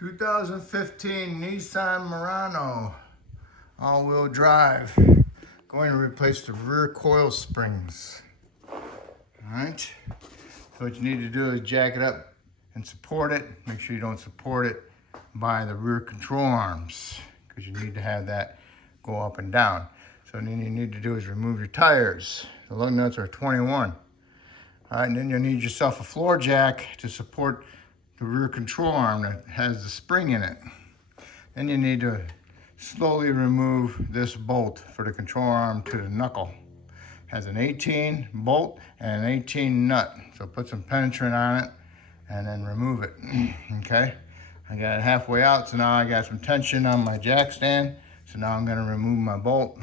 2015 Nissan Murano, all-wheel drive. Going to replace the rear coil springs. All right. So what you need to do is jack it up and support it. Make sure you don't support it by the rear control arms, because you need to have that go up and down. So then you need to do is remove your tires. The lug nuts are 21. All right, and then you'll need yourself a floor jack to support the rear control arm that has the spring in it. Then you need to slowly remove this bolt for the control arm to the knuckle. It has an 18 bolt and an 18 nut. So put some penetrant on it and then remove it, okay? I got it halfway out, so now I got some tension on my jack stand. So now I'm gonna remove my bolt,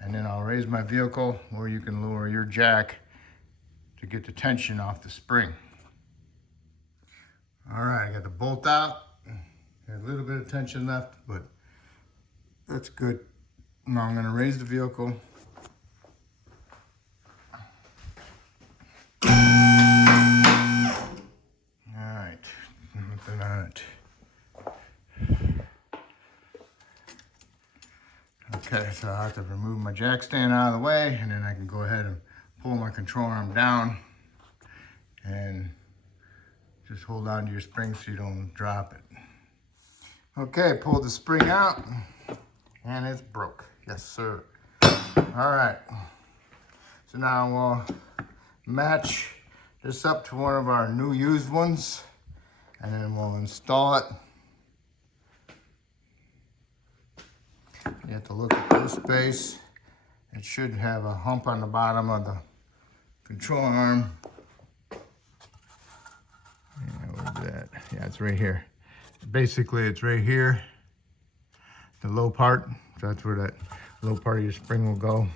and then I'll raise my vehicle where you can lower your jack to get the tension off the spring. All right, I got the bolt out. Got a little bit of tension left, but that's good. Now I'm gonna raise the vehicle. All right, nothing on it. Okay, so I have to remove my jack stand out of the way, and then I can go ahead and pull my control arm down and just hold on to your spring so you don't drop it. Okay, pull the spring out, and it's broke. Yes, sir. All right. So now we'll match this up to one of our new used ones, and then we'll install it. You have to look at this space. It should have a hump on the bottom of the control arm. Where's that? Yeah, it's right here. Basically, it's right here, the low part. So that's where that low part of your spring will go.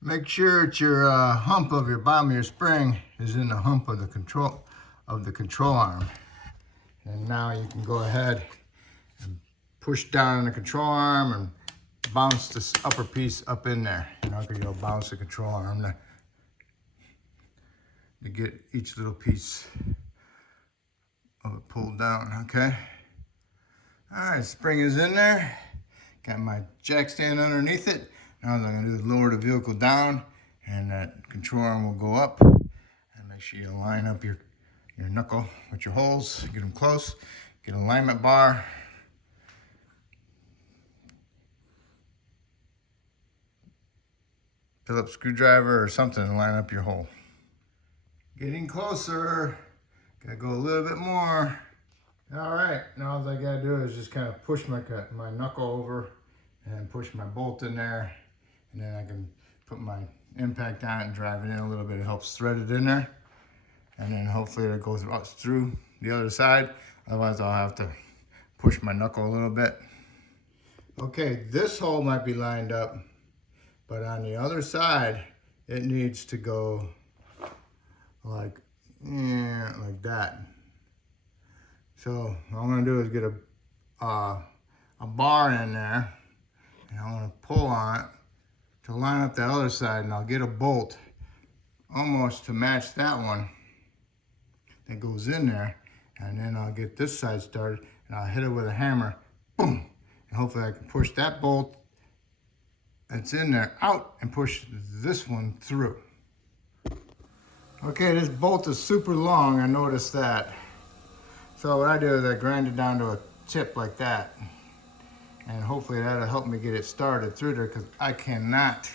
Make sure that your hump of your bottom of your spring is in the hump of the control arm. And now you can go ahead and push down on the control arm and bounce this upper piece up in there. You know, because you'll bounce the control arm to get each little piece of it pulled down, okay? All right, spring is in there. Got my jack stand underneath it. Now what I'm gonna do is lower the vehicle down, and that control arm will go up. And make sure you line up your knuckle with your holes, get them close, get an alignment bar. Phillips screwdriver or something to line up your hole. Getting closer, gotta go a little bit more. All right, now all I gotta do is just kind of push my knuckle over and push my bolt in there, and then I can put my impact on it and drive it in a little bit. It helps thread it in there, and then hopefully it goes through the other side. Otherwise I'll have to push my knuckle a little bit. Okay, this hole might be lined up, but on the other side, it needs to go like that. So what I'm gonna do is get a bar in there, and I'm gonna pull on it to line up the other side, and I'll get a bolt almost to match that one that goes in there, and then I'll get this side started, and I'll hit it with a hammer, boom, and hopefully I can push that bolt that's in there out and push this one through. Okay, this bolt is super long, I noticed that. So what I do is I grind it down to a tip like that. And hopefully that'll help me get it started through there, because I cannot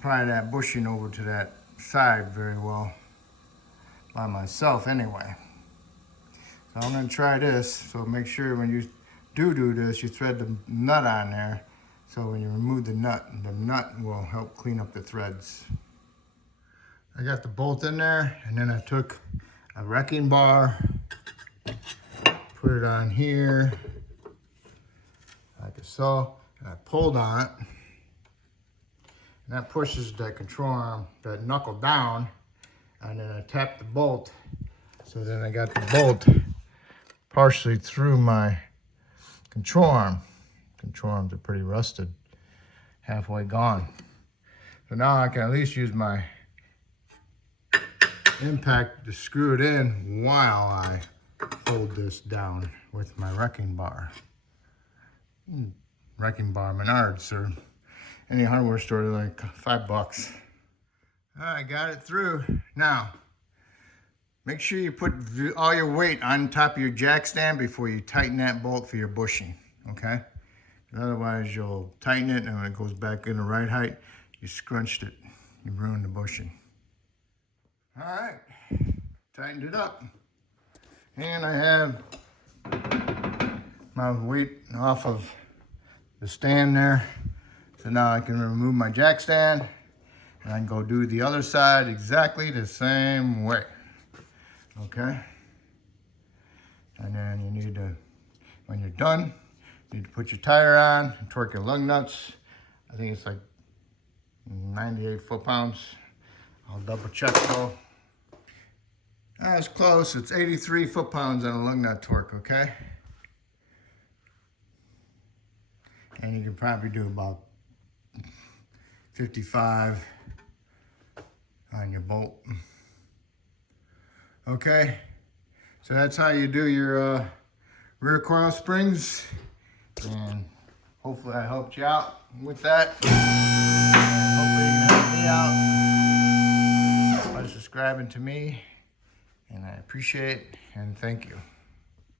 pry that bushing over to that side very well by myself anyway. So I'm gonna try this. So make sure when you do this, you thread the nut on there. So when you remove the nut will help clean up the threads. I got the bolt in there, and then I took a wrecking bar, put it on here, like so, and I pulled on it, and that pushes that control arm, that knuckle down, and then I tapped the bolt, so then I got the bolt partially through my control arm. Control arms are pretty rusted, halfway gone. So now I can at least use my impact to screw it in while I hold this down with my wrecking bar. Wrecking bar, Menards, or any hardware store, like $5. All right, got it through. Now, make sure you put all your weight on top of your jack stand before you tighten that bolt for your bushing, okay? Otherwise, you'll tighten it, and when it goes back in the right height, you scrunched it. You ruined the bushing. All right, tightened it up. And I have my weight off of the stand there. So now I can remove my jack stand, and I can go do the other side exactly the same way. Okay? And then you need to, when you're done, you need to put your tire on and torque your lug nuts. I think it's like 98 foot-pounds. I'll double check though. That's close. It's 83 foot-pounds on a lug nut torque, okay? And you can probably do about 55 on your bolt. Okay, so that's how you do your rear coil springs. And hopefully I helped you out with that. And hopefully you can help me out by subscribing to me. And I appreciate it and thank you.